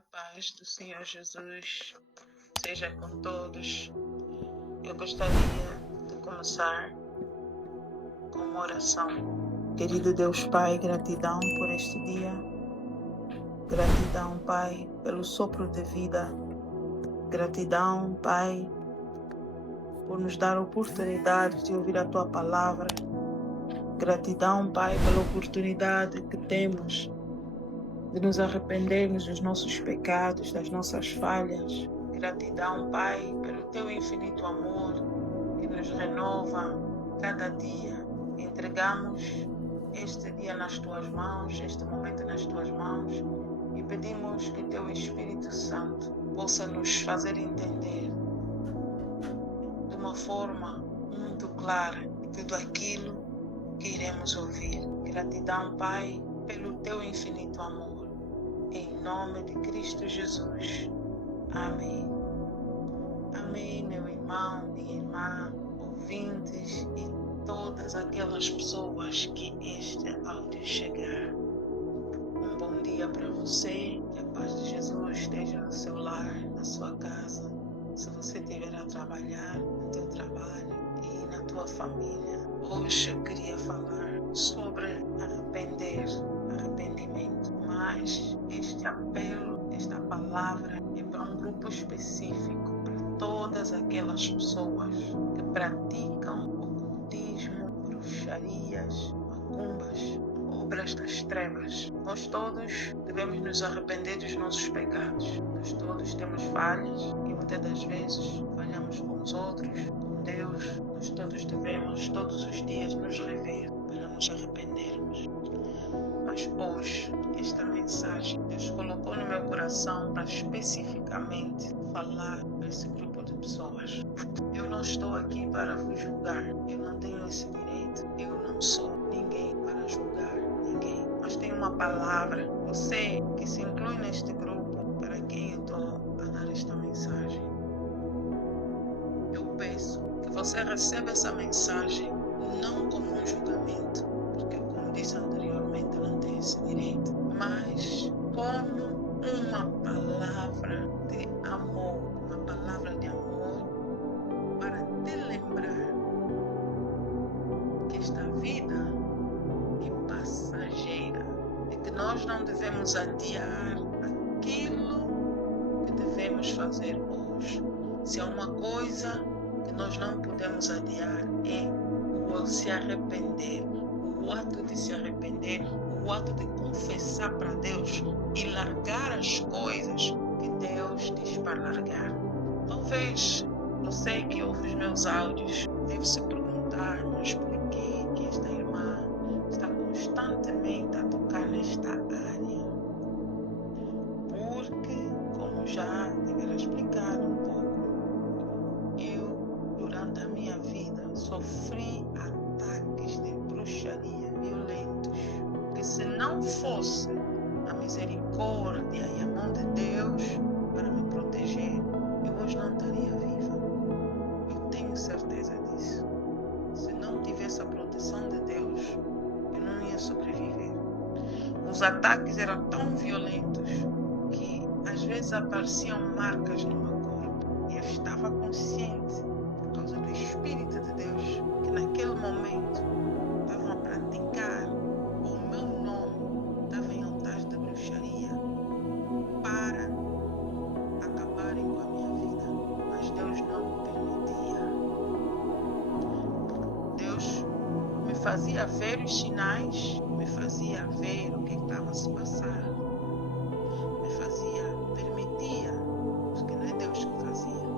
A paz do Senhor Jesus seja com todos. Eu gostaria de começar com uma oração. Querido Deus Pai, gratidão por este dia. Gratidão, Pai, pelo sopro de vida. Gratidão, Pai, por nos dar a oportunidade de ouvir a Tua palavra. Gratidão, Pai, pela oportunidade que temos de nos arrependermos dos nossos pecados, das nossas falhas. Gratidão, Pai, pelo Teu infinito amor que nos renova cada dia. Entregamos este dia nas Tuas mãos, este momento nas Tuas mãos, e pedimos que Teu Espírito Santo possa nos fazer entender de uma forma muito clara tudo aquilo que iremos ouvir. Gratidão, Pai, pelo Teu infinito amor. Em nome de Cristo Jesus. Amém. Amém, meu irmão, minha irmã, ouvintes e todas aquelas pessoas que este áudio chegar. Um bom dia para você. Que a paz de Jesus esteja no seu lar, na sua casa. Se você estiver a trabalhar, no teu trabalho e na tua família. Hoje eu queria falar sobre arrependimento. Mas este apelo, esta palavra é para um grupo específico, para todas aquelas pessoas que praticam ocultismo, bruxarias, macumbas, obras das trevas. Nós todos devemos nos arrepender dos nossos pecados. Nós todos temos falhas e muitas das vezes falhamos com os outros, com Deus. Nós todos devemos todos os dias nos rever para nos arrependermos. Mas hoje, esta mensagem Deus colocou no meu coração para especificamente falar para esse grupo de pessoas. Eu não estou aqui para vos julgar, eu não tenho esse direito, eu não sou ninguém para julgar ninguém. Mas tem uma palavra, você que se inclui neste grupo, para quem eu estou a dar esta mensagem. Eu peço que você receba essa mensagem não como um julgamento, porque como disse anteriormente, eu não tenho esse direito, mas como uma palavra de amor, para te lembrar que esta vida é passageira e que nós não devemos adiar aquilo que devemos fazer hoje. Se há uma coisa que nós não podemos adiar é o se arrepender, o ato de se arrepender, o ato de confessar para Deus e largar as coisas que Deus diz para largar. Talvez você que ouve os meus áudios deve se perguntar, mas por que esta irmã está constantemente a tocar nesta área? Porque, como já deverá explicar um pouco, eu, durante a minha vida, sofri ataques de bruxaria violentos, que se não fosse a misericórdia e a mão de Deus para me proteger, eu hoje não estaria viva. Eu tenho certeza disso. Se não tivesse a proteção de Deus, eu não ia sobreviver. Os ataques eram tão violentos que às vezes apareciam marcas no meu corpo. E eu estava consciente, por causa do Espírito de Deus, que naquele momento estavam a praticar o meu nome, estava em altares de bruxaria para acabarem com a minha vida. Mas Deus não permitia. Deus me fazia ver os sinais, me fazia ver o que estava a se passar, permitia, porque não é Deus que fazia.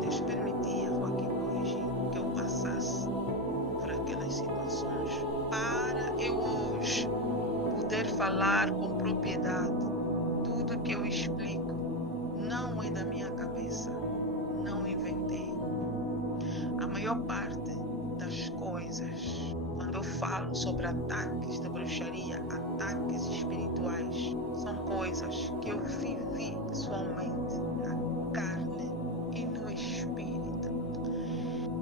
Deus permitia, vou aqui corrigir, que eu passasse por aquelas situações para eu hoje poder falar com propriedade. Tudo que eu explico não é da minha cabeça, não inventei. A maior parte das coisas, quando eu falo sobre ataques de bruxaria, ataques espirituais, são coisas que eu vivi pessoalmente na carne e no espírito.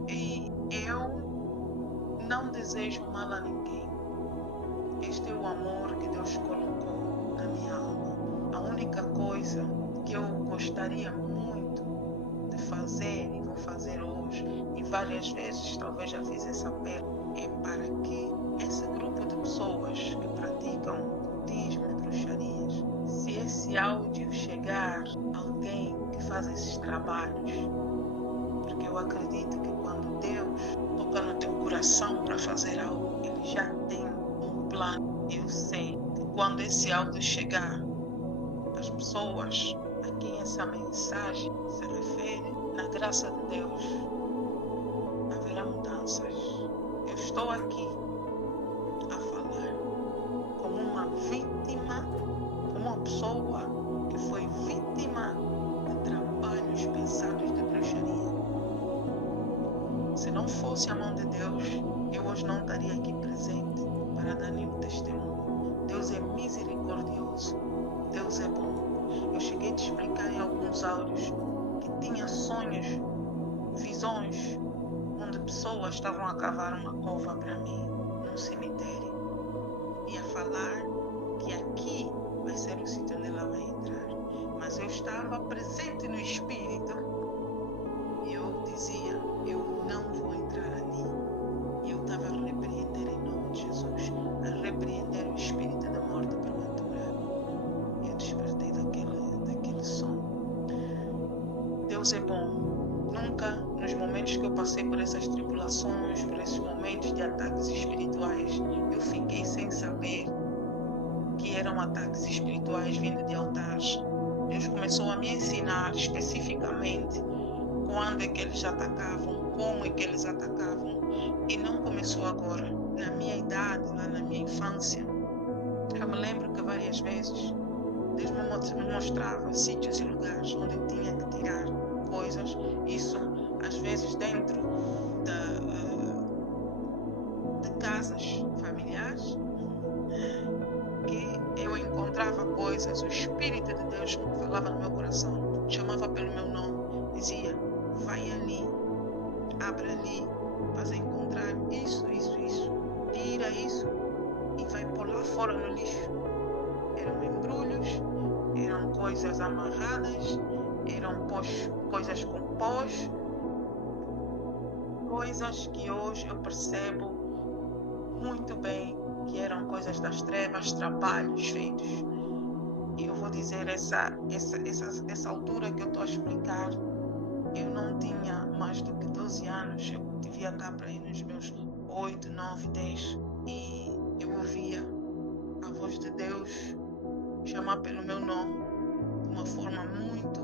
E eu não desejo mal a ninguém. Este é o amor que Deus colocou na minha alma. A única coisa coisa que eu gostaria muito de fazer e vou fazer hoje, e várias vezes talvez já fiz esse apelo, é para que esse grupo de pessoas que praticam ocultismo e bruxarias, se esse áudio chegar a alguém que faz esses trabalhos, porque eu acredito que quando Deus toca no teu coração para fazer algo, Ele já tem um plano. Eu sei que quando esse áudio chegar às pessoas a quem essa mensagem se refere, na graça de Deus, haverá mudanças. Eu estou aqui a falar como uma vítima, como uma pessoa que foi vítima de trabalhos pesados de bruxaria. Se não fosse a mão de Deus, eu hoje não estaria aqui presente para dar nenhum testemunho. Deus é misericordioso, Deus é bom. Eu cheguei a te explicar em alguns áudios que tinha sonhos, visões, onde pessoas estavam a cavar uma cova para mim, num cemitério, e a falar que aqui vai ser o sítio onde ela vai entrar. Mas eu estava presente no espírito e eu dizia, eu não vou entrar ali. E eu estava a repreender em nome de Jesus, a repreender o espírito da morte prematura. E eu despertei daquele sono. Deus é bom. Nunca, nos momentos que eu passei por essas tribulações, por esses momentos de ataques espirituais, eu fiquei sem saber que eram ataques espirituais vindo de altares. Deus começou a me ensinar especificamente quando é que eles atacavam, como é que eles atacavam, e não começou agora. Na minha idade, lá na minha infância, eu me lembro que várias vezes Deus me mostrava sítios e lugares onde eu tinha que tirar coisas, isso às vezes dentro de casas familiares, que eu encontrava coisas, o Espírito de Deus falava no meu coração, chamava pelo meu nome, dizia, vai ali, abre ali, vas encontrar isso, tira isso e vai pôr lá fora no lixo. Eram embrulhos, eram coisas amarradas, eram coisas com pós, coisas que hoje eu percebo muito bem que eram coisas das trevas, trabalhos feitos. E eu vou dizer, essa altura que eu estou a explicar, eu não tinha mais do que 12 anos, eu devia estar para aí nos meus 8, 9, 10, e eu ouvia a voz de Deus chamar pelo meu nome de uma forma muito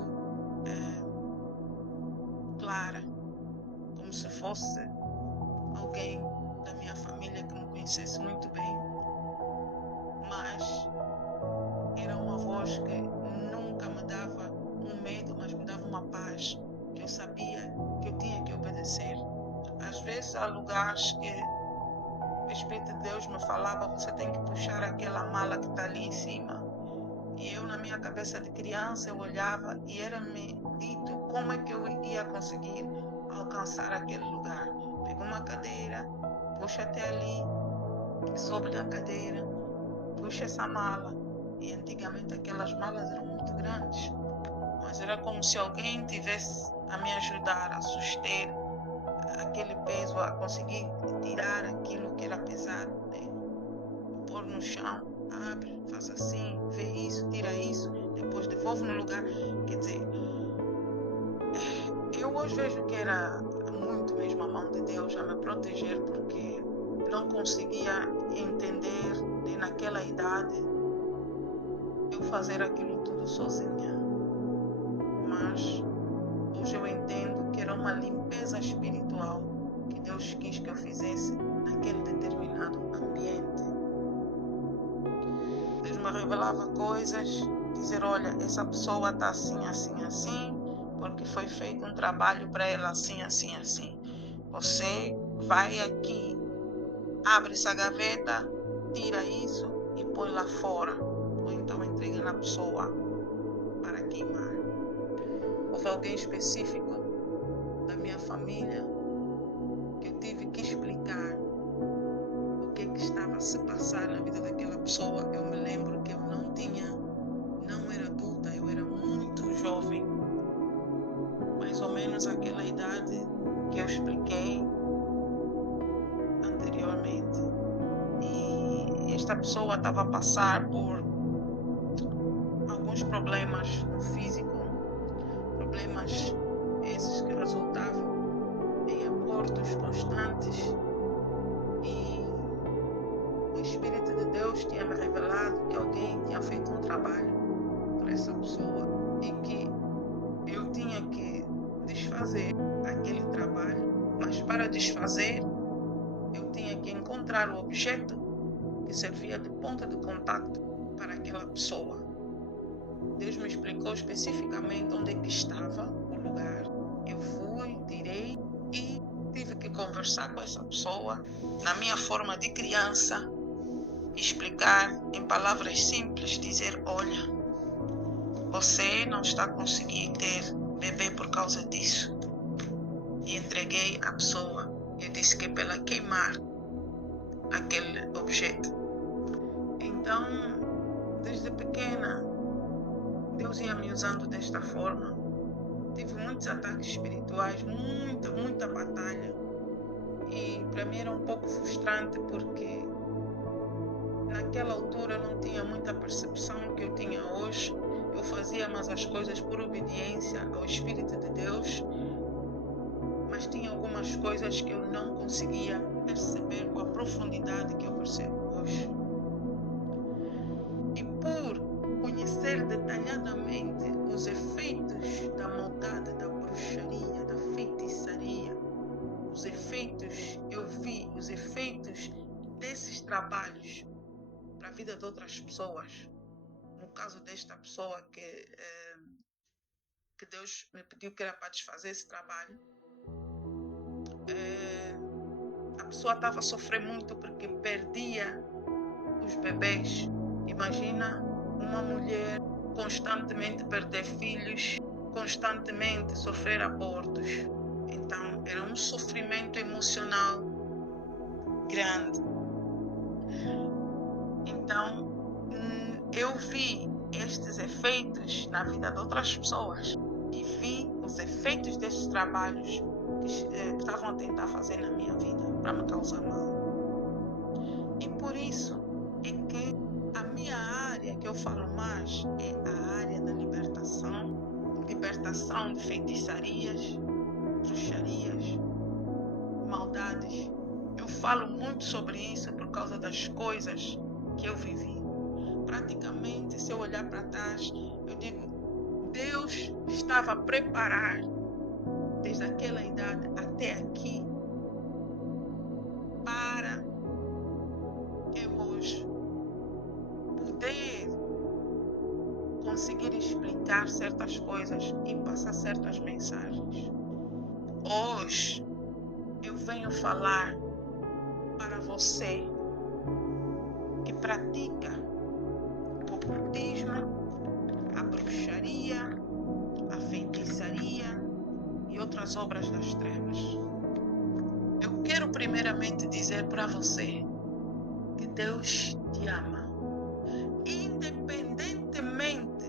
clara, como se fosse alguém da minha família que me conhecesse muito bem, mas era uma voz que nunca me dava um medo, mas me dava uma paz, que eu sabia que eu tinha que obedecer. Às vezes há lugares que o Espírito de Deus me falava, você tem que puxar aquela mala que está ali em cima. E eu, na minha cabeça de criança, eu olhava e era-me dito como é que eu ia conseguir alcançar aquele lugar. Pega uma cadeira, puxa até ali, sobre a cadeira, puxa essa mala. E antigamente aquelas malas eram muito grandes, mas era como se alguém tivesse a me ajudar a suster aquele peso, a conseguir tirar aquilo que era pesado, né? Pôr no chão, abre, faz assim, vê isso, tira isso, depois devolve no lugar. Quer dizer, eu hoje vejo que era muito mesmo a mão de Deus a me proteger, porque não conseguia entender de naquela idade eu fazer aquilo tudo sozinha. Mas hoje eu entendo que era uma limpeza espiritual que Deus quis que eu fizesse naquele determinado ambiente. Deus me revelava coisas, dizer, olha, essa pessoa está assim, assim, assim, porque foi feito um trabalho para ela assim, assim, assim. Você vai aqui, abre essa gaveta, tira isso e põe lá fora. Ou então entrega na pessoa para queimar. Houve alguém específico da minha família que eu tive que explicar o que estava a se passar na vida daquela pessoa. Eu me lembro que eu não era adulta, eu era muito realidade que eu expliquei anteriormente. E esta pessoa estava a passar por alguns problemas no físico, problemas esses que resultavam em abortos constantes, e o Espírito de Deus tinha me revelado que alguém tinha feito um trabalho para essa pessoa e que eu tinha que desfazer aquele trabalho, mas para desfazer eu tinha que encontrar o objeto que servia de ponto de contato para aquela pessoa. Deus me explicou especificamente onde é que estava o lugar. Eu fui, tirei e tive que conversar com essa pessoa na minha forma de criança, explicar em palavras simples, dizer: olha, você não está conseguindo ter bebê por causa disso. E entreguei a pessoa. Eu disse que é para ela queimar aquele objeto. Então, desde pequena, Deus ia me usando desta forma. Tive muitos ataques espirituais, muita batalha. E para mim era um pouco frustrante porque naquela altura eu não tinha muita percepção que eu tinha hoje. Eu fazia mais as coisas por obediência ao Espírito de Deus, mas tinha algumas coisas que eu não conseguia perceber com a profundidade que eu percebo hoje. E por conhecer detalhadamente os efeitos da maldade, da bruxaria, da feitiçaria, os efeitos, eu vi os efeitos desses trabalhos para a vida de outras pessoas. No caso desta pessoa que Deus me pediu que era para desfazer esse trabalho, a pessoa estava a sofrer muito porque perdia os bebês. Imagina uma mulher constantemente perder filhos, constantemente sofrer abortos. Então era um sofrimento emocional grande. Então eu vi estes efeitos na vida de outras pessoas e vi os efeitos destes trabalhos que estavam a tentar fazer na minha vida para me causar mal. E por isso é que a minha área que eu falo mais é a área da libertação de feitiçarias, bruxarias, maldades. Eu falo muito sobre isso por causa das coisas que eu vivi. Praticamente, se eu olhar para trás, eu digo, Deus estava a preparar desde aquela idade até aqui para eu hoje poder conseguir explicar certas coisas e passar certas mensagens. Hoje eu venho falar para você que pratica o ocultismo, a bruxaria, a feitiçaria e outras obras das trevas. Eu quero primeiramente dizer para você que Deus te ama, independentemente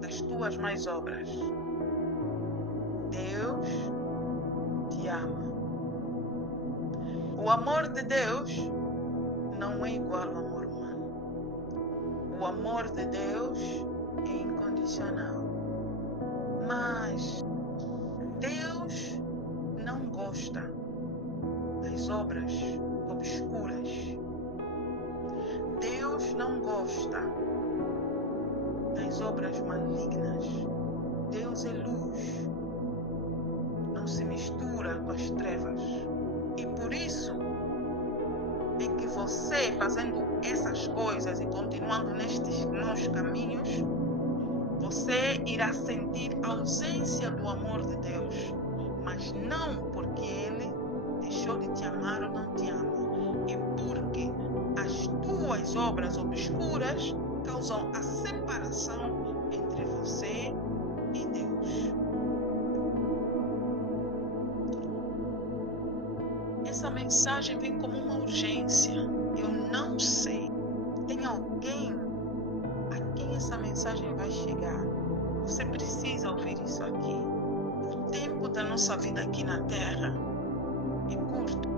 das tuas más obras. Deus te ama. O amor de Deus não é igual ao amor humano. O amor de Deus é incondicional. Mas Deus não gosta das obras obscuras. Deus não gosta das obras malignas. Deus é luz. Não se mistura com as trevas. E por isso é que você, fazendo essas coisas e continuando nestes maus caminhos, você irá sentir a ausência do amor de Deus, mas não porque Ele deixou de te amar ou não te ama, é porque as tuas obras obscuras causam a separação entre você e Deus. Essa mensagem vem como uma urgência. Eu não sei. Tem alguém a quem essa mensagem vai chegar? Você precisa ouvir isso aqui. O tempo da nossa vida aqui na Terra é curto.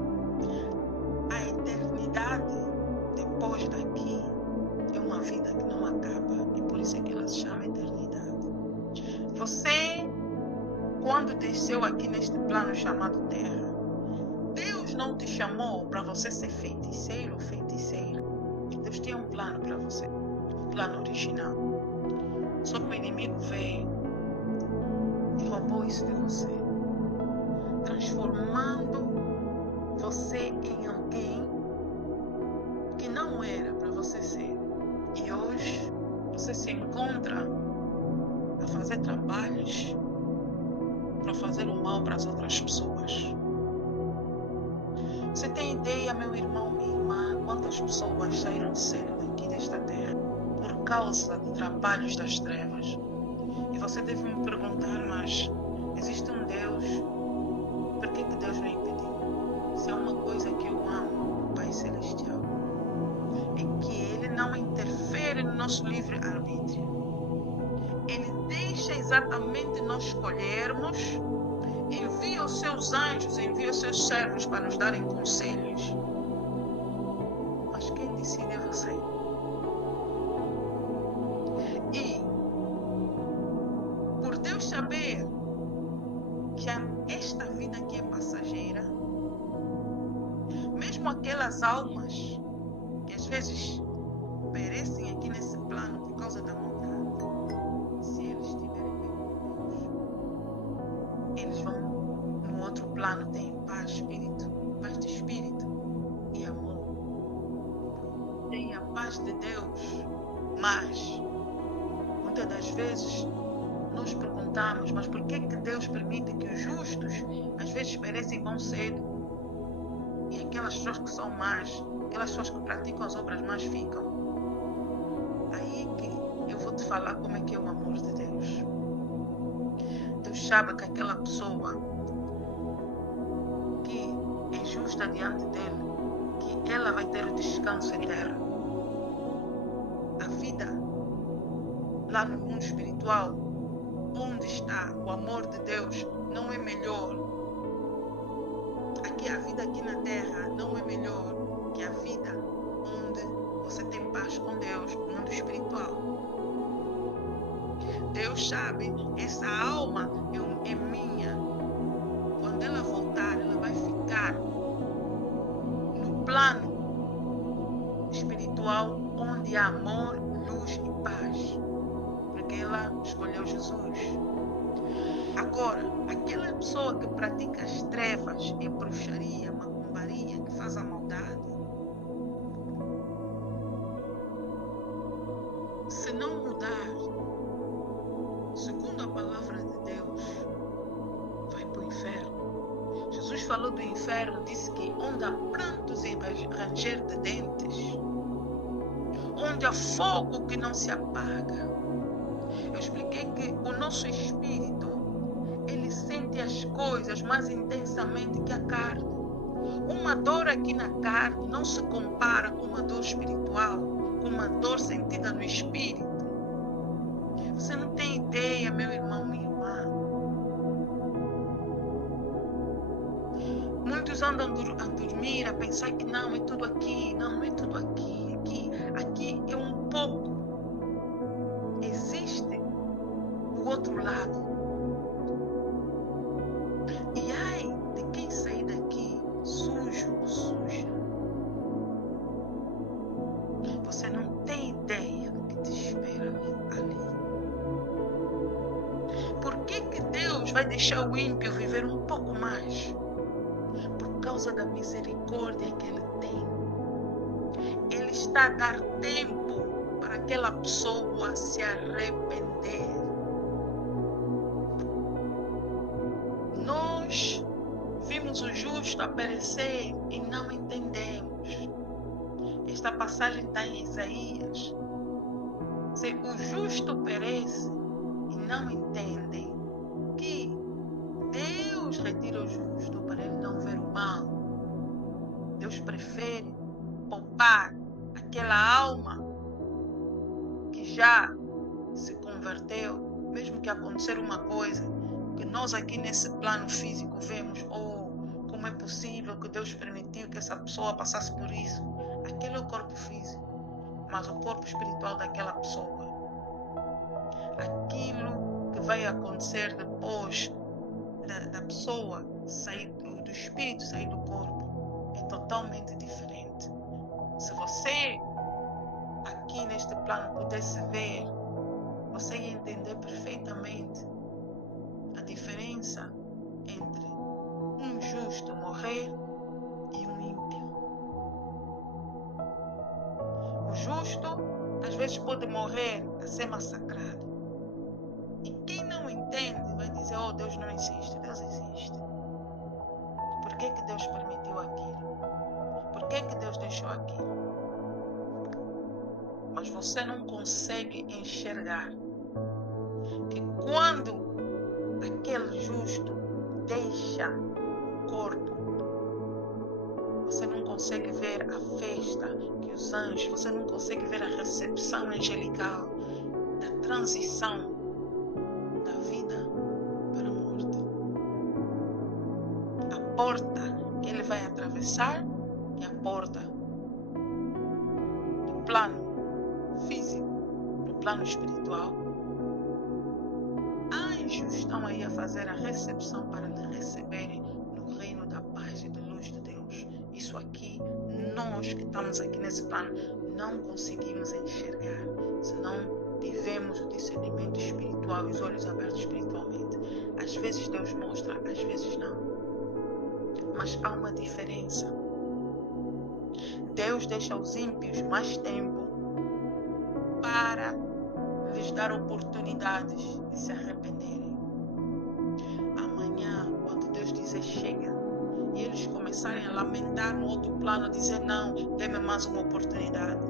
A eternidade depois daqui é uma vida que não acaba. E por isso é que ela se chama eternidade. Você, quando desceu aqui neste plano chamado Terra, Deus não te chamou para você ser feiticeiro ou feiticeira. Deus tinha um plano para você, o plano original. Só que o inimigo veio e roubou isso de você, transformando você em alguém que não era para você ser. E hoje você se encontra a fazer trabalhos para fazer o mal para as outras pessoas. Você tem ideia, meu irmão, minha irmã, quantas pessoas saíram cedo daqui desta terra por causa de trabalhos das trevas? E você deve me perguntar, mas existe um Deus? Por que Deus não impediu? Se é uma coisa que eu amo, o Pai Celestial, é que Ele não interfere no nosso livre-arbítrio. Ele deixa exatamente nós escolhermos, envia os seus anjos, envia os seus servos para nos darem conselhos. Mas quem decide é você. E, por Deus saber que esta vida aqui é passageira, mesmo aquelas almas que às vezes perecem aqui nesse plano por causa da maldade, se eles estiverem bem com Deus, eles vão no outro plano, tem paz de espírito e amor. Tem a paz de Deus, mas muitas das vezes nós perguntamos, mas por que Deus permite que os justos às vezes perecem tão cedo e aquelas pessoas que são más, aquelas pessoas que praticam as obras más ficam? Aí que eu vou te falar como é que é o amor de Deus. Deus sabe que aquela pessoa que é justa diante dele, que ela vai ter o descanso eterno. A vida lá no mundo espiritual, onde está o amor de Deus, não é melhor. Aqui a vida aqui na terra não é melhor que a vida onde você tem paz com Deus, no mundo espiritual. Deus sabe, essa alma é minha. Quando ela voltar, ela vai ficar no plano espiritual onde há amor, luz e paz. Porque ela escolheu Jesus. Agora, aquela pessoa que pratica as trevas, a bruxaria, a macumbaria, que faz a maldade, se não mudar, segundo a palavra de Deus, vai para o inferno. Jesus falou do inferno, disse que onde há prantos e ranger de dentes, onde há fogo que não se apaga. Eu expliquei que o nosso espírito, ele sente as coisas mais intensamente que a carne. Uma dor aqui na carne não se compara com uma dor espiritual, com uma dor sentida no espírito. Você não tem ideia, meu irmão, minha irmã. Muitos andam a dormir, a pensar que não, é tudo aqui. Não, não é tudo aqui. Aqui é um pouco. Existe o outro lado. E ai de quem sair daqui sujo ou suja. Você não tem ideia do que te espera ali. Por que Deus vai deixar o ímpio viver um pouco mais? Por causa da misericórdia que Ele tem. Ele está a dar tempo para aquela pessoa se arrepender. Nós vimos o justo aparecer e não entendemos. Esta passagem está em Isaías. Se o justo perece e não entendem que Deus retira o justo para ele não ver o mal. Deus prefere poupar aquela alma que já se converteu, mesmo que acontecer uma coisa, que nós aqui nesse plano físico vemos, como é possível que Deus permitiu que essa pessoa passasse por isso. Aquele é o corpo físico, mas o corpo espiritual daquela pessoa, aquilo que vai acontecer depois da pessoa sair, do espírito sair do corpo, é totalmente diferente. Se você aqui neste plano pudesse ver, você ia entender perfeitamente a diferença entre um justo morrer e um ímpio. O justo às vezes pode morrer a ser massacrado. E quem não entende vai dizer, Deus não existe. Deus existe. Por que Deus permitiu aquilo? Por que Deus deixou aquilo? Mas você não consegue enxergar que quando aquele justo deixa o corpo, você não consegue ver a festa que os anjos, você não consegue ver a recepção angelical da transição da vida para a morte. A porta que ele vai atravessar é a porta do plano físico, do plano espiritual. Anjos estão aí a fazer a recepção para lhe receberem no reino da paz e da luz de Deus. Isso aqui, nós que estamos aqui nesse plano, não conseguimos enxergar se não tivemos o discernimento espiritual e os olhos abertos espiritualmente. Às vezes Deus mostra, às vezes não. Mas há uma diferença. Deus deixa os ímpios mais tempo para lhes dar oportunidades de se arrependerem. Amanhã, quando Deus dizer chega, e eles começarem a lamentar no outro plano, a dizer não, dê-me mais uma oportunidade,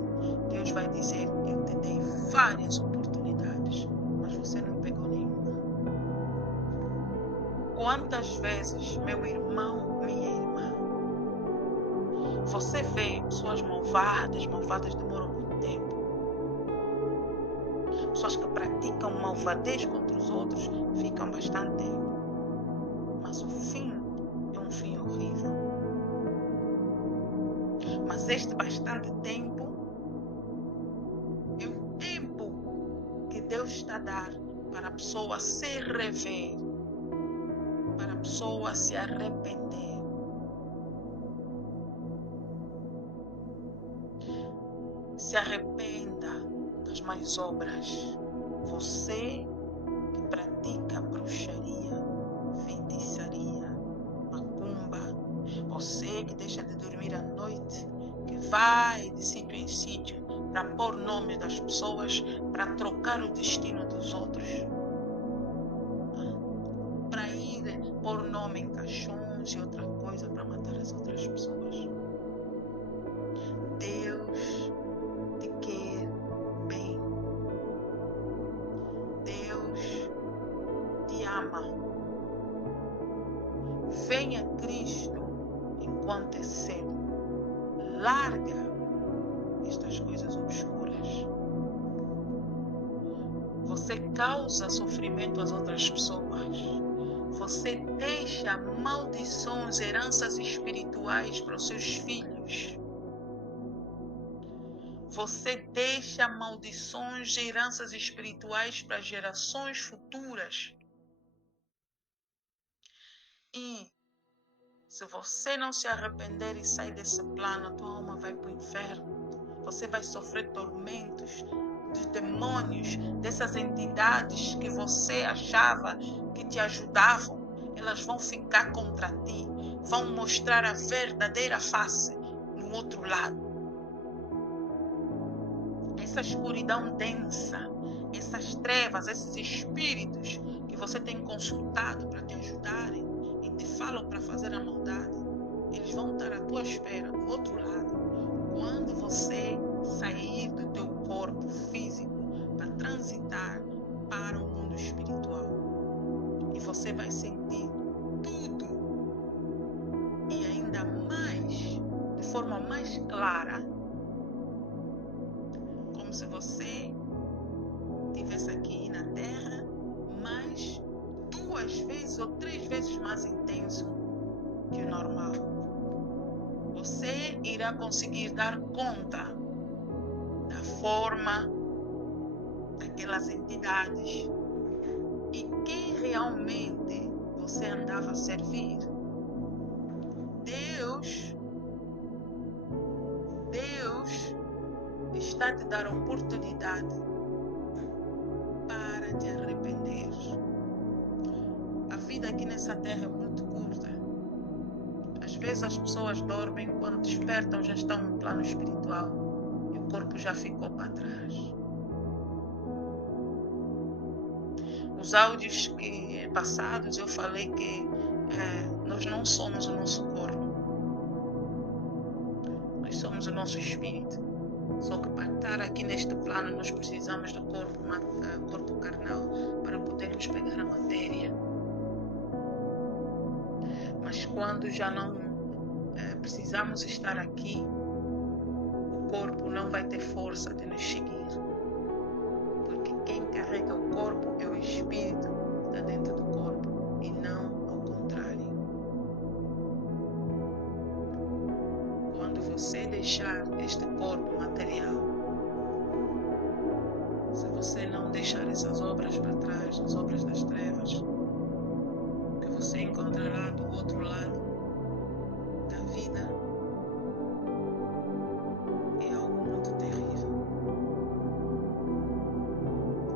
Deus vai dizer, eu te dei várias oportunidades, mas você não pegou nenhuma. Quantas vezes, meu irmão, minha irmã, você vê pessoas malvadas demoram muito tempo. Pessoas que praticam malvadez contra os outros ficam bastante tempo. Mas o fim é um fim horrível. Mas este bastante tempo é o tempo que Deus está a dar para a pessoa se rever, para a pessoa se arrepender. Se arrependa das más obras. Você que pratica bruxaria, feitiçaria, macumba, você que deixa de dormir à noite, que vai de sítio em sítio para pôr nome das pessoas, para trocar o destino dos outros, para ir pôr nome em caixões e outra coisa para matar as outras pessoas. Deus te quer bem. Deus te ama. Venha a Cristo enquanto é cedo. Larga estas coisas obscuras. Você causa sofrimento às outras pessoas. Você deixa maldições, heranças espirituais para os seus filhos. Você deixa maldições, heranças espirituais para gerações futuras. E se você não se arrepender e sair desse plano, a tua alma vai para o inferno. Você vai sofrer tormentos dos demônios, dessas entidades que você achava que te ajudavam. Elas vão ficar contra ti, vão mostrar a verdadeira face no outro lado. Essa escuridão densa, essas trevas, esses espíritos que você tem consultado para te ajudarem e te falam para fazer a maldade, eles vão estar à tua espera do outro lado, quando você sair do teu corpo físico para transitar para o mundo espiritual. E você vai sentir tudo e ainda mais, de forma mais clara, como se você estivesse aqui na Terra mais 2 2 vezes ou 3 vezes mais intenso que o normal. Você irá conseguir dar conta da forma daquelas entidades e quem realmente você andava a servir. Deus está te dar a oportunidade para te arrepender. A vida aqui nessa terra é muito curta. Às vezes as pessoas dormem, quando despertam já estão no plano espiritual e o corpo já ficou para trás. Os áudios passados eu falei que nós não somos o nosso corpo. Nós somos o nosso espírito. Só que para estar aqui neste plano nós precisamos do corpo carnal para podermos pegar a matéria. Mas quando já não precisamos estar aqui, o corpo não vai ter força de nos seguir. Porque quem carrega o corpo é o espírito que está dentro do corpo e não ao contrário. Quando você deixar este corpo material, se você não deixar essas obras para trás, as obras das trevas, o que você encontrará do outro lado da vida é algo muito terrível.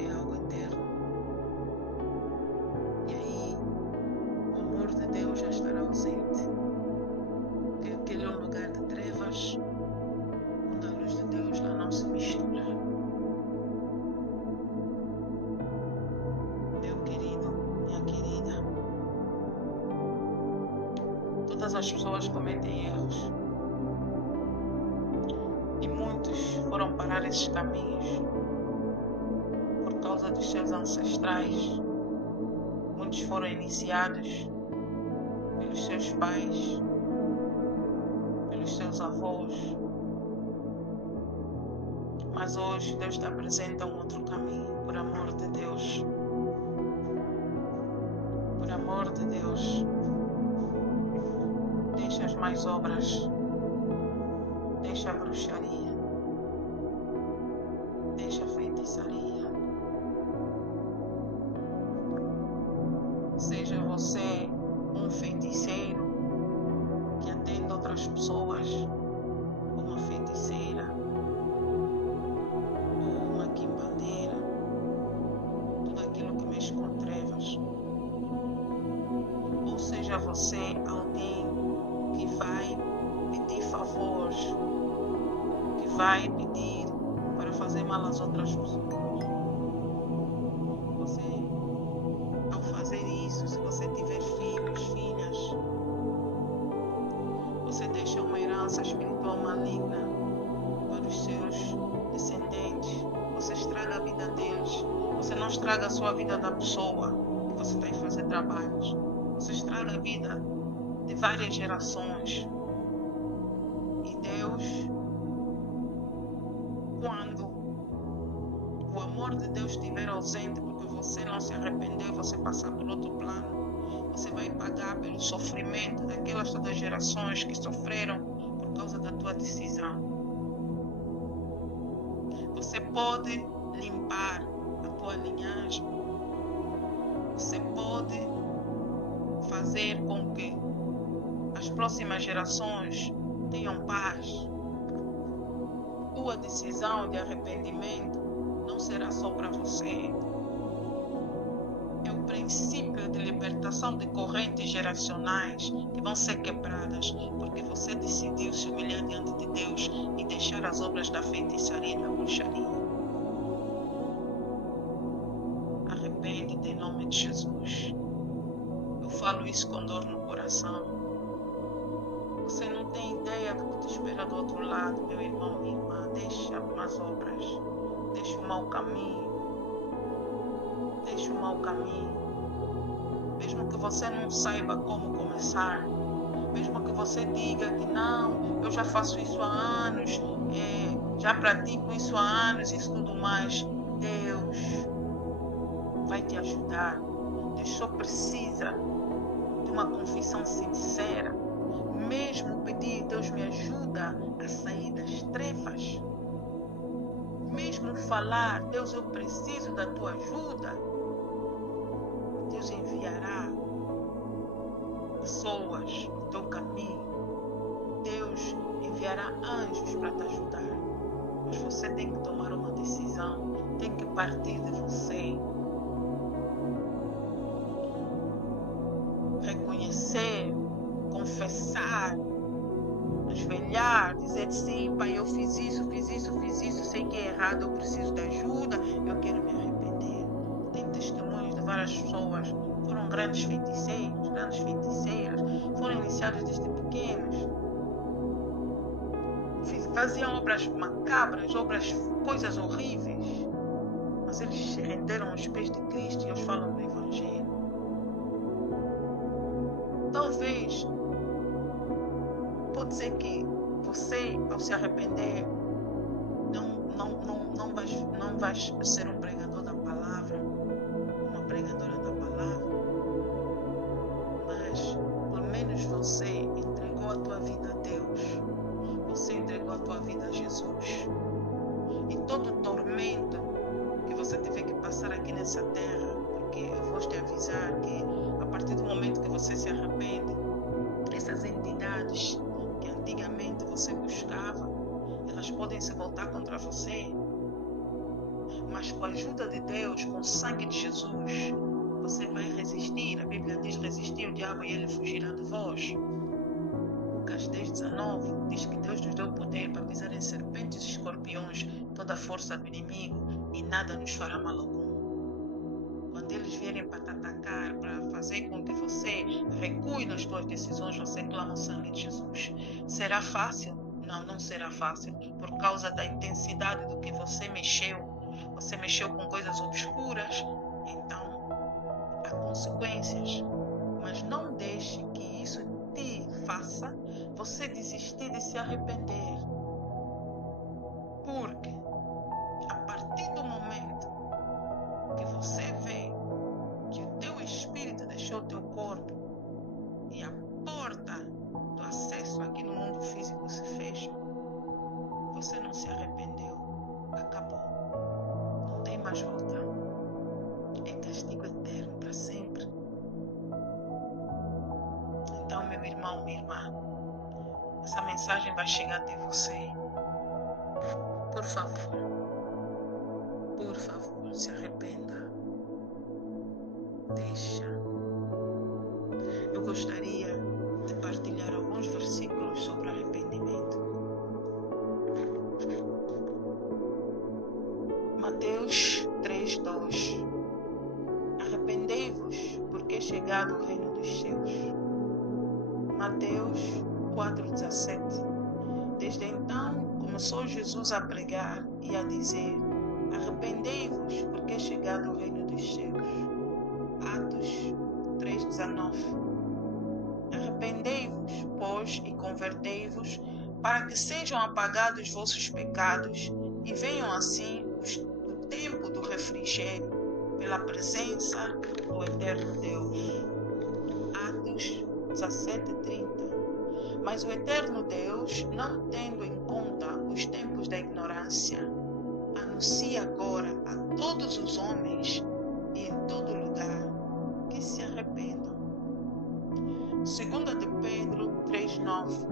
É algo eterno. E aí, o amor de Deus já estará ausente. Porque aquele é um lugar de trevas, onde a luz de Deus lá não se mistura. Meu querido, minha querida, todas as pessoas cometem erros. E muitos foram parar esses caminhos por causa dos seus ancestrais. Muitos foram iniciados pelos seus pais, pelos seus avós. Mas hoje Deus te apresenta um outro caminho, por amor de Deus. Por amor de Deus. Deixa as más obras. Deixa a bruxaria. Deixa a feitiçaria. Seja você um feiticeiro que atende outras pessoas, uma feiticeira, ou uma quimbandeira, tudo aquilo que mexe com trevas. Ou seja você alguém que vai pedir favores, que vai pedir para fazer mal às outras pessoas. Você, ao fazer isso, se você tiver filhos, filhas, você deixa uma herança espiritual maligna para os seus descendentes. Você estraga a vida deles. Você não estraga a sua vida da pessoa que você está a fazer trabalhos. Você estraga a vida de várias gerações. E Deus, quando o amor de Deus estiver ausente, porque você não se arrependeu, você passar por outro plano, você vai pagar pelo sofrimento daquelas todas as gerações que sofreram por causa da tua decisão. Você pode limpar a tua linhagem. Você pode fazer com que as próximas gerações tenham paz. Tua decisão de arrependimento não será só para você. É o princípio de libertação de correntes geracionais que vão ser quebradas porque você decidiu se humilhar diante de Deus e deixar as obras da feitiçaria e da bruxaria. Arrepende-te em nome de Jesus. Eu falo isso com dor no coração. Você não tem ideia do que te espera do outro lado, meu irmão, minha irmã. Deixa as obras. Deixa o mau caminho. Deixa o mau caminho. Mesmo que você não saiba como começar. Mesmo que você diga que não, eu já faço isso há anos. Já pratico isso há anos e tudo mais. Deus vai te ajudar. Deus só precisa de uma confissão sincera, mesmo pedir, Deus me ajuda a sair das trevas, mesmo falar, Deus, eu preciso da tua ajuda, Deus enviará pessoas no teu caminho, Deus enviará anjos para te ajudar, mas você tem que tomar uma decisão, tem que partir de você, reconhecer, confessar, ajoelhar, dizer sim, pai, eu fiz isso, sei que é errado, eu preciso de ajuda, eu quero me arrepender. Tem testemunhos de várias pessoas, foram grandes feiticeiros, grandes feiticeiras, foram iniciados desde pequenos, faziam obras macabras, coisas horríveis, mas eles se renderam aos pés de Cristo e eles falam do Evangelho. Talvez, pode ser que você, ao se arrepender, não vai ser um pregador da palavra, uma pregadora da palavra, mas pelo menos você entregou a tua vida a Deus, você entregou a tua vida a Jesus. E todo o tormento que você teve que passar aqui nessa terra, porque eu vou te avisar que a partir do momento que você se arrepende, essas entidades que antigamente você buscava, elas podem se voltar contra você, mas com a ajuda de Deus, com o sangue de Jesus, você vai resistir. A Bíblia diz: resistir o diabo e ele fugirá de vós. Lucas 10:19 diz que Deus nos deu poder para pisar em serpentes e escorpiões, toda a força do inimigo, e nada nos fará mal algum. Quando eles vierem para te atacar, para fazer com que você recue nas suas decisões, você clama o sangue de Jesus. Será fácil? Não, não será fácil, por causa da intensidade do que você mexeu. Você mexeu com coisas obscuras, então há consequências. Mas não deixe que isso te faça você desistir de se arrepender. Porque a partir do momento que você vê que o teu espírito deixou o teu corpo e a porta do acesso aqui no mundo físico se fecha, você não se arrependeu, acabou, não tem mais volta, é castigo eterno para sempre. Então, meu irmão, minha irmã, essa mensagem vai chegar até você. Por favor, se arrependa. Deixa. Eu gostaria de partilhar alguns versículos sobre arrependimento. Mateus 3:2. Arrependei-vos, porque é chegado o reino dos céus. Mateus 4:17. Desde então começou Jesus a pregar e a dizer: arrependei-vos, porque é chegado o reino dos céus. Atos 3:19. Arrependei-vos, pois, e convertei-vos, para que sejam apagados vossos pecados e venham assim o tempo do refrigério pela presença do eterno Deus. Atos 17:30. Mas o eterno Deus, não tendo em conta os tempos da ignorância, anuncia agora a todos os homens e em todo lugar que se arrependam. 2 de Pedro 3:9.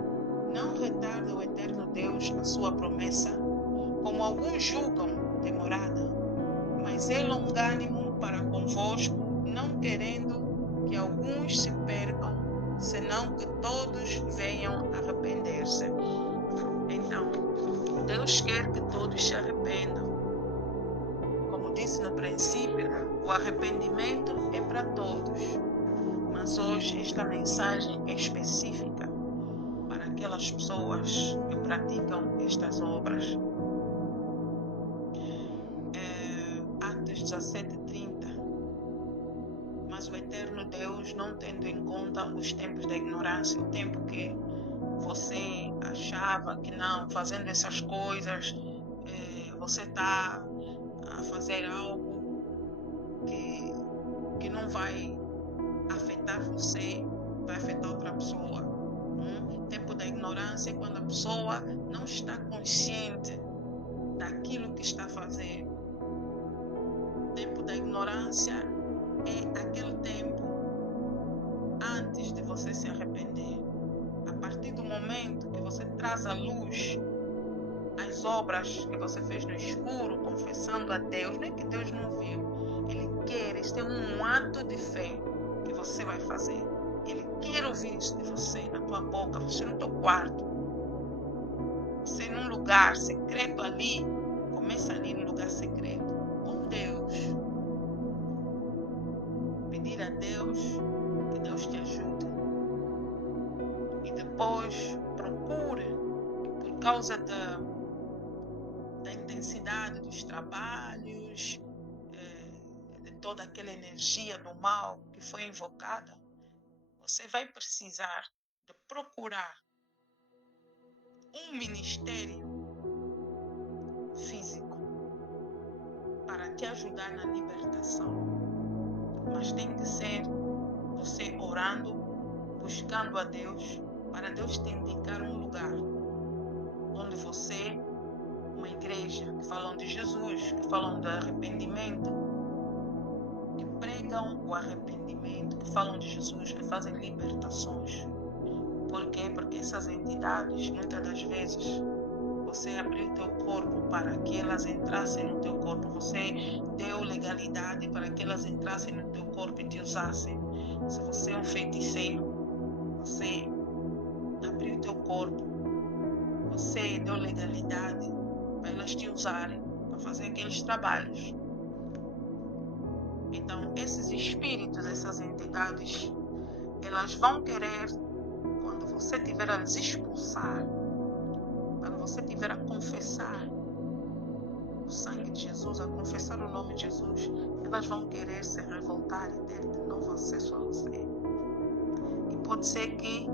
Não retarda o eterno Deus a sua promessa, como alguns julgam demorada, mas é longânimo para convosco, não querendo que alguns se percam, senão que todos venham a arrepender-se. Então, Deus quer que todos se arrependam. Como disse no princípio, o arrependimento é para todos. Mas hoje esta mensagem é específica para aquelas pessoas que praticam estas obras. Atos 17:30. Mas o eterno Deus, não tendo em conta os tempos da ignorância, o tempo que você achava que não, fazendo essas coisas, você está a fazer algo que não vai afetar você, vai afetar outra pessoa. Tempo da ignorância é quando a pessoa não está consciente daquilo que está fazendo. Tempo da ignorância é aquele tempo antes de você se arrepender. A partir do momento que você traz à luz as obras que você fez no escuro, confessando a Deus, não é que Deus não viu. Ele quer, este é um ato de fé que você vai fazer. Ele quer ouvir isso de você, na tua boca, você no teu quarto. Você num lugar secreto ali, começa ali no lugar secreto, com Deus. Pedir a Deus que Deus te ajude. E depois procure, por causa da intensidade dos trabalhos, de toda aquela energia do mal que foi invocada, você vai precisar de procurar um ministério físico para te ajudar na libertação. Mas tem que ser você orando, buscando a Deus, para Deus te indicar um lugar onde você, uma igreja que falam de Jesus, que falam do arrependimento, que pregam o arrependimento, que falam de Jesus, que fazem libertações. Por quê? Porque essas entidades, muitas das vezes, você abriu teu corpo para que elas entrassem no teu corpo. Você deu legalidade para que elas entrassem no teu corpo e te usassem. Se você é um feiticeiro, você abriu teu corpo. Você deu legalidade para elas te usarem, para fazer aqueles trabalhos. Então, esses espíritos, essas entidades, elas vão querer, quando você tiver a les expulsar, quando você tiver a confessar o sangue de Jesus, a confessar o nome de Jesus, elas vão querer se revoltar e ter de novo acesso a você. E pode ser que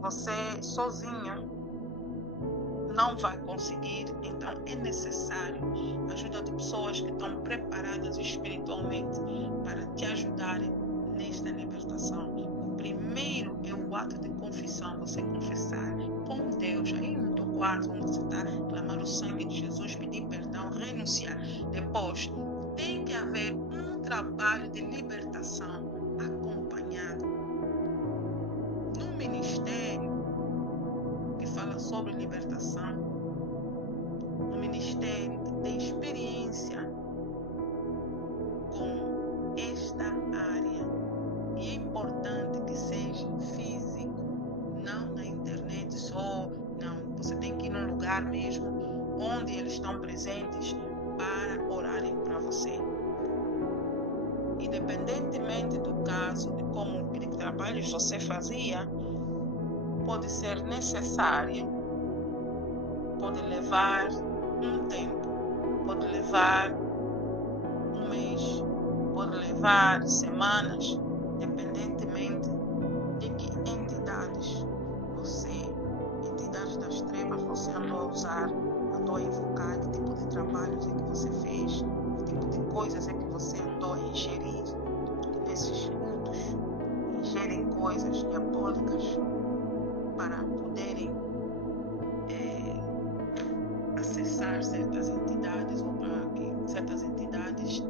você sozinho não vai conseguir, então é necessário a ajuda de pessoas que estão preparadas espiritualmente para te ajudarem nesta libertação. O primeiro é o ato de confissão, você confessar com Deus, aí no teu quarto, onde você está, clamar o sangue de Jesus, pedir perdão, renunciar. Depois, tem que haver um trabalho de libertação acompanhado. No ministério que fala sobre libertação, no ministério que tem experiência com esta área, e é importante que seja físico, não na internet só, não. Você tem que ir num lugar mesmo onde eles estão presentes para orarem para você. Independentemente do caso, de como de que trabalhos você fazia, pode ser necessário, pode levar um tempo, pode levar um mês, pode levar semanas, independentemente de que entidades entidades das trevas você andou a usar, andou a invocar, que tipo de trabalhos é que você fez, que tipo de coisas é que você andou a ingerir, que nesses cultos ingerem coisas diabólicas para poderem acessar certas entidades ou para que certas entidades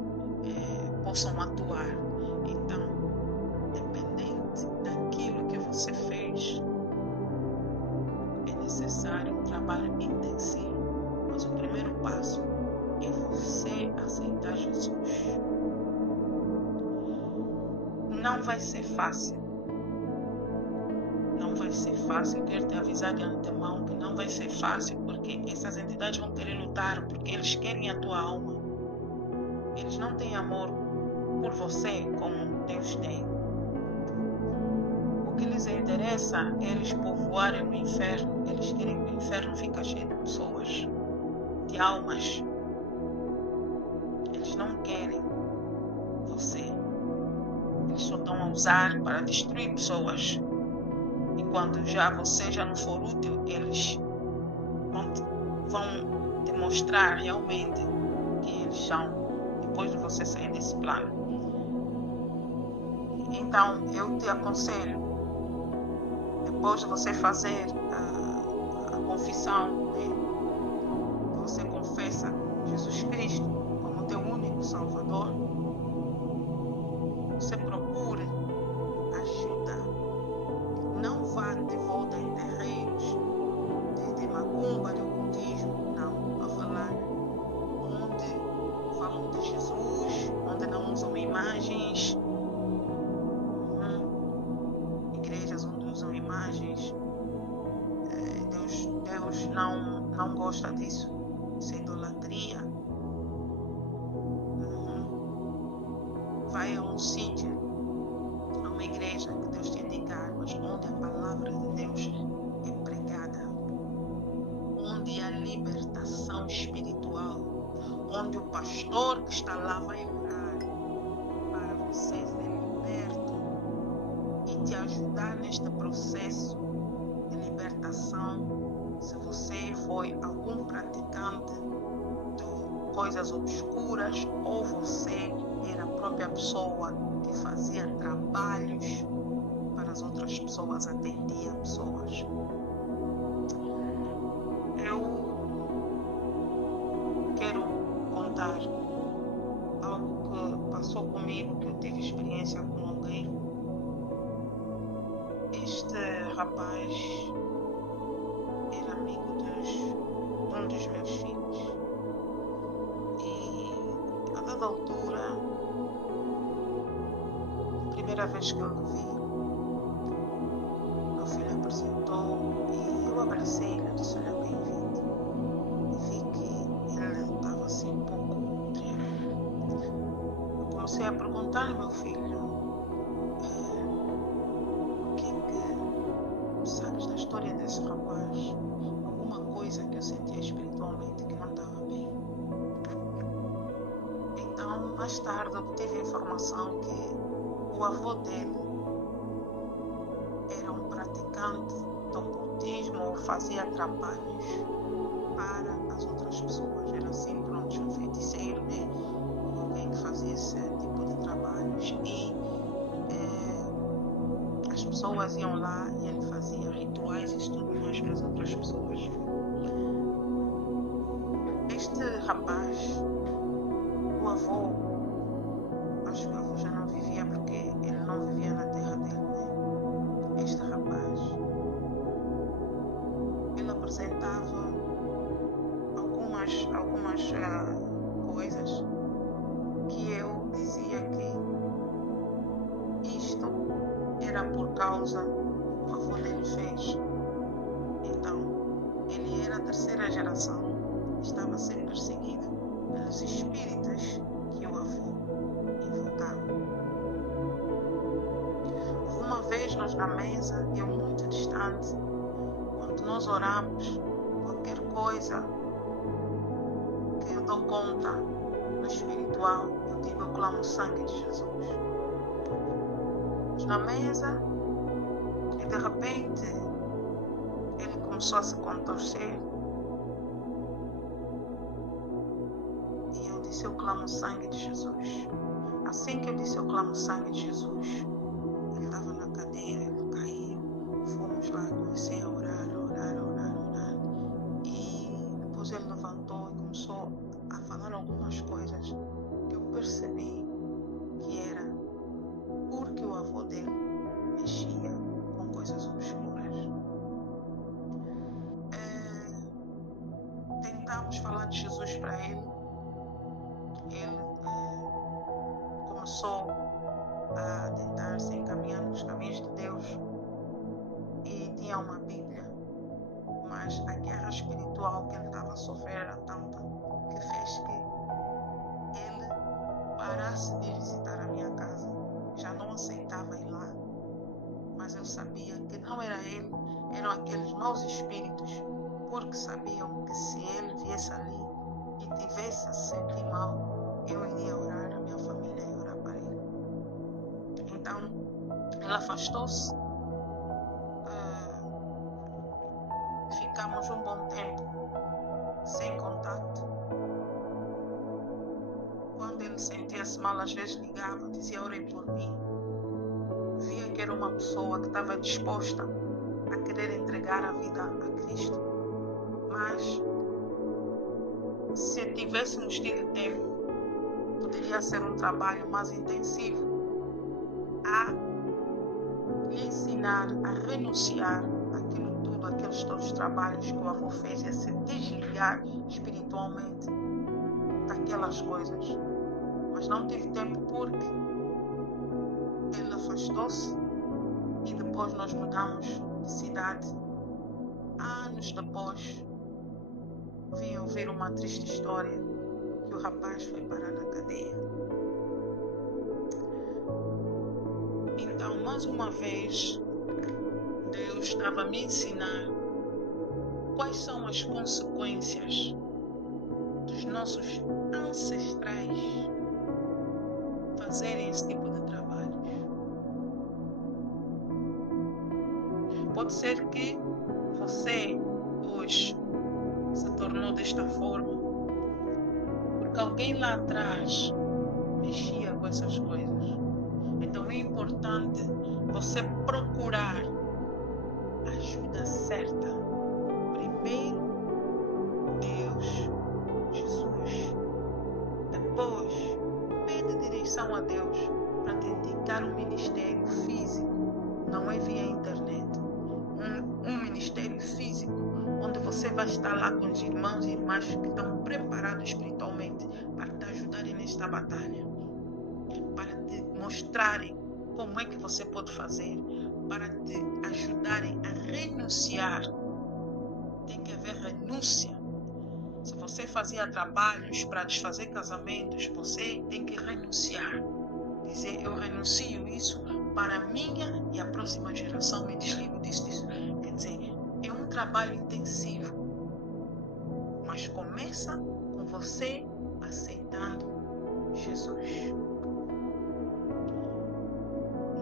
possam atuar. Então, dependente daquilo que você fez, é necessário um trabalho intensivo. Mas o primeiro passo é você aceitar Jesus. Não vai ser fácil. Não vai ser fácil, eu quero te avisar de antemão que não vai ser fácil, porque essas entidades vão querer lutar, porque eles querem a tua alma. Eles não têm amor por você como Deus tem. O que lhes interessa é eles povoarem o inferno. Eles querem que o inferno fique cheio de pessoas, de almas. Eles não querem você. Eles só estão a usar para destruir pessoas. E quando você já não for útil, eles vão demonstrar realmente que eles são, depois de você sair desse plano. Então eu te aconselho, depois de você fazer a confissão, né? Você confessa Jesus Cristo como teu único Salvador, você procure ajuda. Não vá de volta em terreiros de macumba, de ocultismo, não. A falar onde falam de Jesus, onde não usam imagens, igrejas onde usam imagens. Deus não gosta disso. Isso é idolatria. Vai a um sítio, a uma igreja que Deus te indicar, mas onde a palavra de Deus é pregada, onde há libertação espiritual, onde o pastor que está lá vai orar para você ser liberto e te ajudar neste processo de libertação. Se você foi algum praticante de coisas obscuras ou você era a própria pessoa que fazia trabalhos para as outras pessoas, atendia pessoas. Eu quero contar algo que passou comigo, que eu tive experiência com alguém. Este rapaz era amigo de um dos meus filhos. E a dada altura, a primeira vez que eu o vi, meu filho apresentou e eu abracei ele, disse: olha, bem-vindo. E vi que ele estava assim um pouco trêmulo. Eu comecei a perguntar ao meu filho: o que sabes da história desse rapaz? Alguma coisa que eu sentia espiritualmente que não estava bem. Então, mais tarde, obtive a informação que o avô dele era um praticante do ocultismo ou fazia trabalhos para as outras pessoas. Era assim, pronto, um feiticeiro, né? Alguém que fazia esse tipo de trabalhos. E as pessoas iam lá e ele fazia rituais e tudo mais para as outras pessoas. Este rapaz, o avô, acho que o avô já não vivia porque ele não vivia na terra dele, né? Este rapaz, ele apresentava algumas coisas que eu dizia que isto era por causa do que o avô dele fez. Então, ele era a terceira geração, estava a ser perseguido pelos espíritos que o avô invocava. Uma vez nós na mesa, eu muito distante, quando nós oramos, qualquer coisa que eu dou conta no espiritual, eu digo: eu clamo o sangue de Jesus. Na mesa, e de repente ele começou a se contorcer e eu disse: eu clamo o sangue de Jesus. Assim que eu disse: eu clamo o sangue de Jesus, ele estava na cadeira, ele caiu, fomos lá, comecei a orar. E depois ele levantou e começou a falar algumas coisas que eu percebi que era porque o avô dele mexia com coisas obscuras. Tentamos falar de Jesus para ele. Ele começou a tentar se encaminhar nos caminhos de Deus e tinha uma Bíblia, mas a guerra espiritual que ele estava a sofrer era tanta que fez que ele parasse de visitar a minha casa. Já não aceitava ir lá, mas eu sabia que não era ele, eram aqueles maus espíritos, porque sabiam que se ele viesse ali e tivesse a se sentir mal, eu iria orar, a minha família ia orar para ele. Então, ele afastou-se. Ficamos um bom tempo sem contato. Quando ele sentia-se mal, às vezes ligava, dizia: orem por mim. que era uma pessoa que estava disposta a querer entregar a vida a Cristo. Mas, se tivéssemos tido tempo, poderia ser um trabalho mais intensivo a lhe ensinar a renunciar àquilo tudo, aqueles todos os trabalhos que o avô fez, e a se desligar espiritualmente daquelas coisas. Mas não tive tempo porque ele afastou-se e depois nós mudamos de cidade. Anos depois, vim ouvir uma triste história que o rapaz foi parar na cadeia. Então, mais uma vez, Deus estava a me ensinar quais são as consequências dos nossos ancestrais fazerem esse tipo de trabalhos. Pode ser que você hoje se tornou desta forma porque alguém lá atrás mexia com essas coisas. Então é importante você procurar a ajuda certa. Primeiro, Deus, Jesus. Depois, pede direção a Deus para te indicar um ministério físico. Não é via internet. Um ministério físico, onde você vai estar lá com os irmãos e irmãs que estão preparados espiritualmente para te ajudarem nesta batalha, para te mostrarem como é que você pode fazer, para te ajudarem a renunciar. Tem que haver renúncia. Se você fazia trabalhos para desfazer casamentos, você tem que renunciar. Dizer, eu renuncio isso para a minha e a próxima geração, me desligo disso. Quer dizer, é um trabalho intensivo. Mas começa com você aceitando Jesus.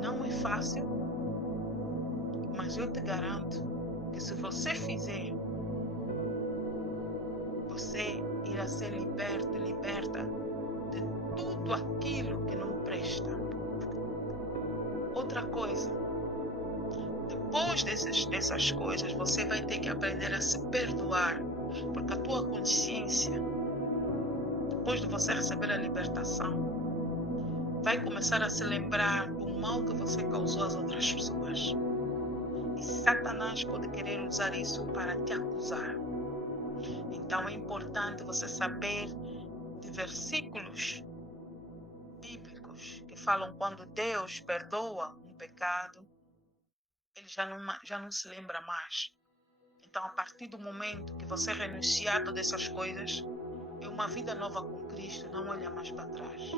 Não é fácil, mas eu te garanto que se você fizer, você irá ser liberta de tudo aquilo que não presta. Outra coisa, depois dessas coisas, você vai ter que aprender a se perdoar, porque a tua consciência, depois de você receber a libertação, vai começar a se lembrar do mal que você causou às outras pessoas. E Satanás pode querer usar isso para te acusar. Então é importante você saber de versículos bíblicos que falam quando Deus perdoa um pecado, ele já não se lembra mais. Então, a partir do momento que você renunciar a todas essas coisas, é uma vida nova com Cristo, não olha mais para trás.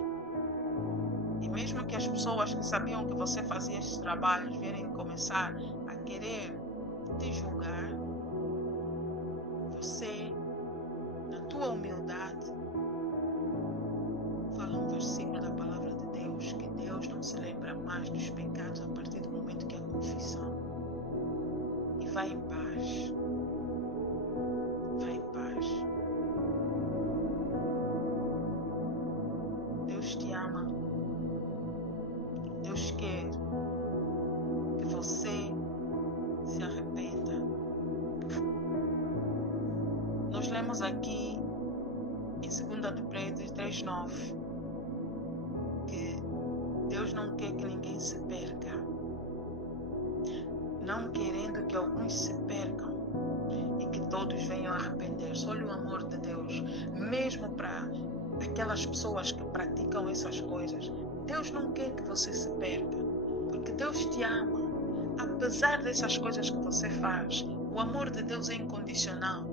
E mesmo que as pessoas que sabiam que você fazia esses trabalhos vierem começar a querer te julgar, você, na tua humildade, fala um versículo da palavra de Deus, que Deus não se lembra mais dos pecados a partir do momento que há confissão. E vai em paz. Vai em paz. Deus te ama. Deus quer que você se arrependa. Nós lemos aqui em 2 de Pedro 3:9 que Deus não quer que ninguém se perca, não querendo que alguns se percam e que todos venham a arrepender-se. Olha o amor de Deus, mesmo para aquelas pessoas que praticam essas coisas. Deus não quer que você se perca, porque Deus te ama. Apesar dessas coisas que você faz, o amor de Deus é incondicional.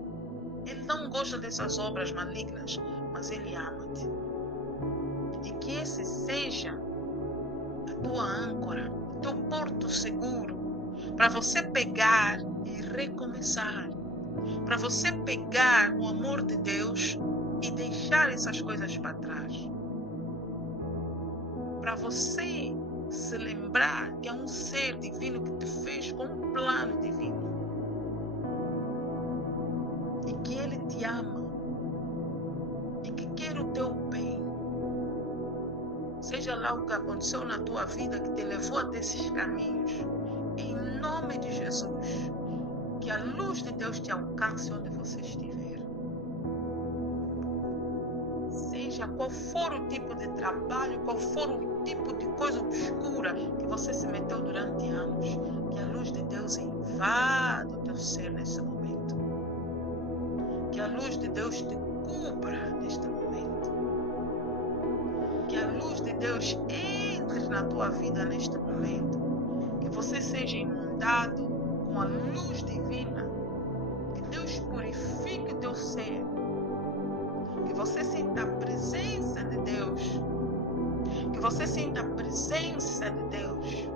Ele não gosta dessas obras malignas, mas Ele ama-te. E que esse seja a tua âncora, o teu porto seguro, para você pegar e recomeçar, para você pegar o amor de Deus e deixar essas coisas para trás, para você se lembrar que há um ser divino que te fez com um plano divino e que Ele te ama e que quer o teu bem, seja lá o que aconteceu na tua vida que te levou até esses caminhos. Em nome de Jesus, que a luz de Deus te alcance onde você estiver. Seja qual for o tipo de trabalho, qual for o tipo de coisa obscura que você se meteu durante anos, que a luz de Deus invada o teu ser nesse momento. Que a luz de Deus te cubra neste momento. Que a luz de Deus entre na tua vida neste momento. Que você seja inundado com a luz divina. Que Deus purifique o teu ser. Que você sinta a presença de Deus. Que você sinta a presença de Deus.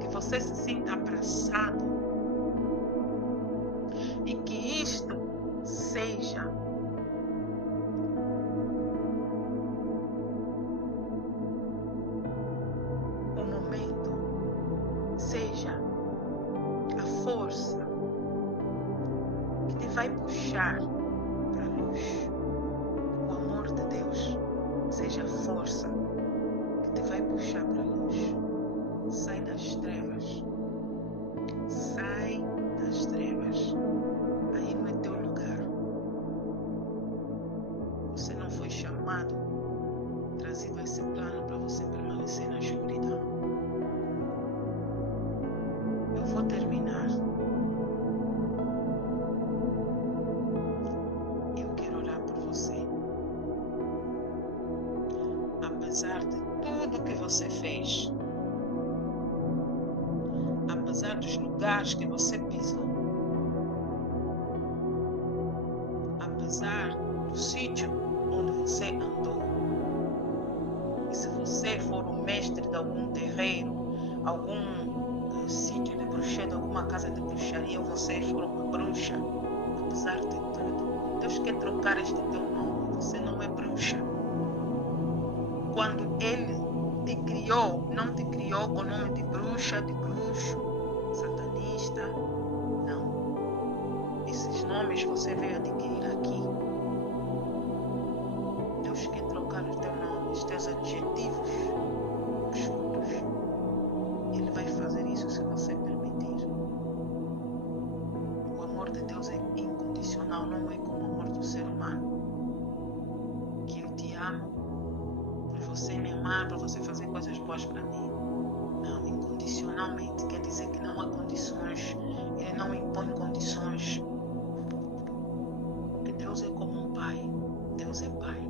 Que você se sinta abraçado. E que isto seja o momento, seja a força que te vai puxar para a luz. O amor de Deus seja a força que te vai puxar para a luz. Sai das trevas. Sai das trevas. Aí não é teu lugar. Você não foi chamado, trazido a esse plano para você permanecer na escuridão. Eu vou terminar. Eu quero orar por você. Apesar de tudo que você fez, apesar dos lugares que você pisou, apesar do sítio onde você andou, e se você for o mestre de algum terreiro, algum sítio de bruxaria, alguma casa de bruxaria, ou você for uma bruxa, apesar de tudo, Deus quer trocar este teu nome. Você não é bruxa. Quando Ele te criou, não te criou com o nome de bruxa, de bruxo, satanista. Não. Esses nomes você veio adquirir aqui. Deus quer trocar o teu nome, os teus adjetivos, os frutos. Ele vai fazer isso se você permitir. O amor de Deus é incondicional, não é como o amor do ser humano. Que eu te amo por você me amar, por você fazer coisas boas para mim. Não, incondicionalmente. Quer dizer que não há condições. Ele não impõe condições. Porque Deus é como um pai. Deus é pai.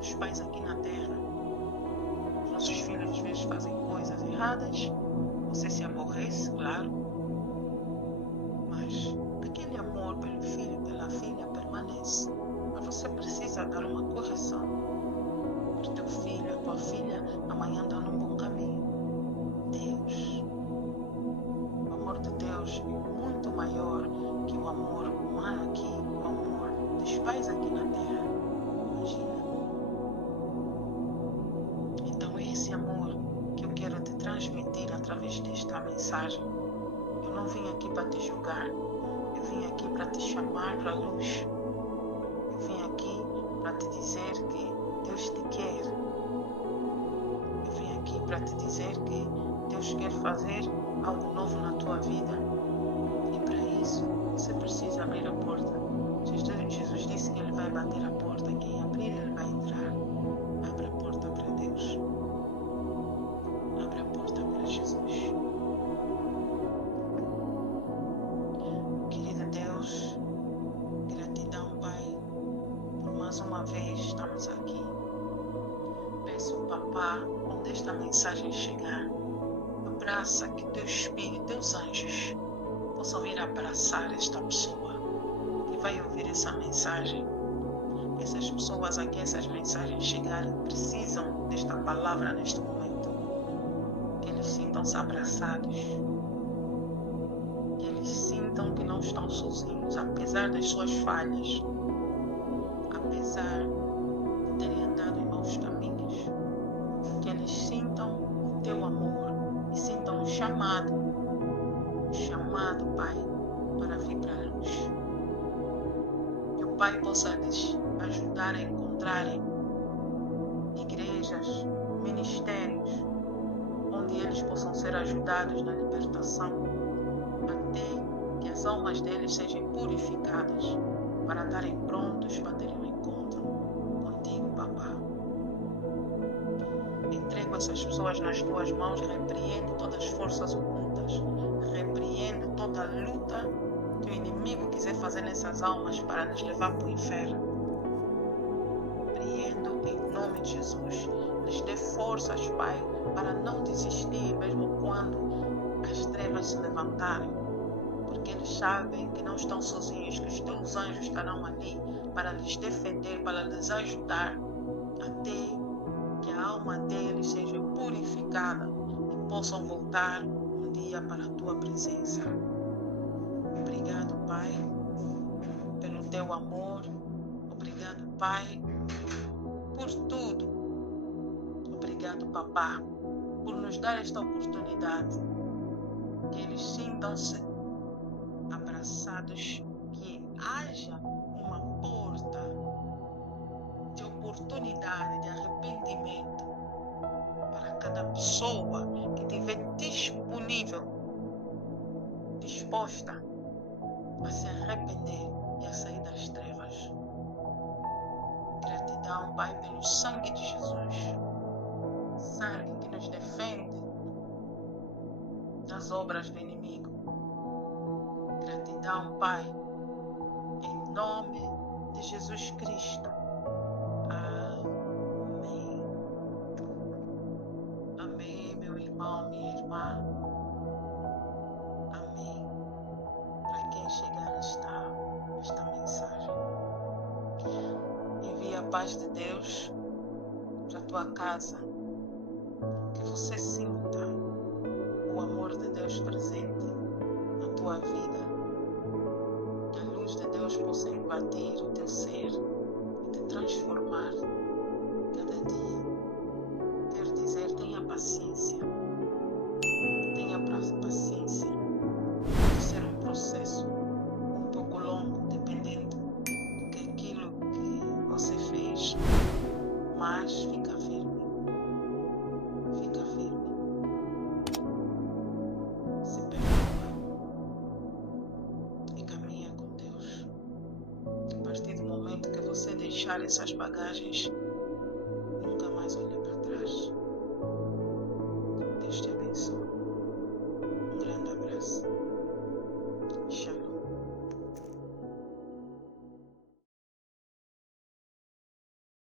Os pais aqui na terra, os nossos filhos às vezes fazem coisas erradas. Você se aborrece, claro. Mas aquele amor pelo filho, pela filha permanece. Mas você precisa dar uma correção. Para o teu filho, a tua filha, amanhã andar num bom caminho. Deus. O amor de Deus é muito maior que o amor humano aqui, o amor dos pais aqui na terra. Imagina. Então é esse amor que eu quero te transmitir através desta mensagem. Eu não vim aqui para te julgar. Eu vim aqui para te chamar para a luz. Eu vim aqui para te dizer que Deus te quer. Eu vim aqui para te dizer que Deus quer fazer algo novo na tua vida. E para isso, você precisa abrir a porta. Jesus disse que Ele vai bater a porta. Quem abrir, Ele vai entrar. Abra a porta para Deus. Abra a porta para Jesus. Querido Deus, gratidão, Pai, por mais uma vez estamos aqui. Peço, Papá, quando esta mensagem chegar, abraça que teu Espírito, teus anjos possam vir abraçar esta pessoa que vai ouvir essa mensagem. Essas pessoas aqui, essas mensagens chegarem, precisam desta palavra neste momento. Que eles sintam-se abraçados. Que eles sintam que não estão sozinhos, apesar das suas falhas. Apesar de terem andado em maus caminhos. Que eles sintam o teu amor e sintam o chamado, Pai, para vir para a luz. Que o Pai possa lhes ajudar a encontrarem igrejas, ministérios, onde eles possam ser ajudados na libertação, até que as almas deles sejam purificadas para estarem prontos para terem um encontro contigo, Papá. Entrego essas pessoas nas tuas mãos, repreendo todas as forças ocultas, repreendo toda a luta que o inimigo quiser fazer nessas almas para nos levar para o inferno. Repreendo em nome de Jesus. Lhes dê forças, Pai, para não desistir mesmo quando as trevas se levantarem, porque eles sabem que não estão sozinhos, que os teus anjos estarão ali para lhes defender, para lhes ajudar, até que a alma deles seja purificada e possam voltar um dia para a tua presença. Obrigado, Pai, pelo teu amor. Obrigado, Pai, por tudo. Obrigado, Papá, por nos dar esta oportunidade. Que eles sintam-se abraçados, que haja uma porta de oportunidade, de arrependimento para cada pessoa que estiver disponível, disposta a se arrepender e a sair das trevas. Gratidão, Pai, pelo sangue de Jesus, sangue que nos defende das obras do inimigo. Gratidão, Pai, em nome de Jesus Cristo. Amém. Amém, meu irmão, minha irmã. Amém. Para quem chegar esta mensagem, envia a paz de Deus para a tua casa. Que você sinta o amor de Deus presente na tua vida. Que a luz de Deus possa invadir o teu ser e te transformar cada dia. Quero dizer, tenha paciência. Tenha paciência. Pode ser um processo um pouco longo, dependendo do que aquilo que você fez. Mas fica firme. Fica firme. Se perdoa e caminha com Deus. A partir do momento que você deixar essas bagagens, nunca mais olhe para trás.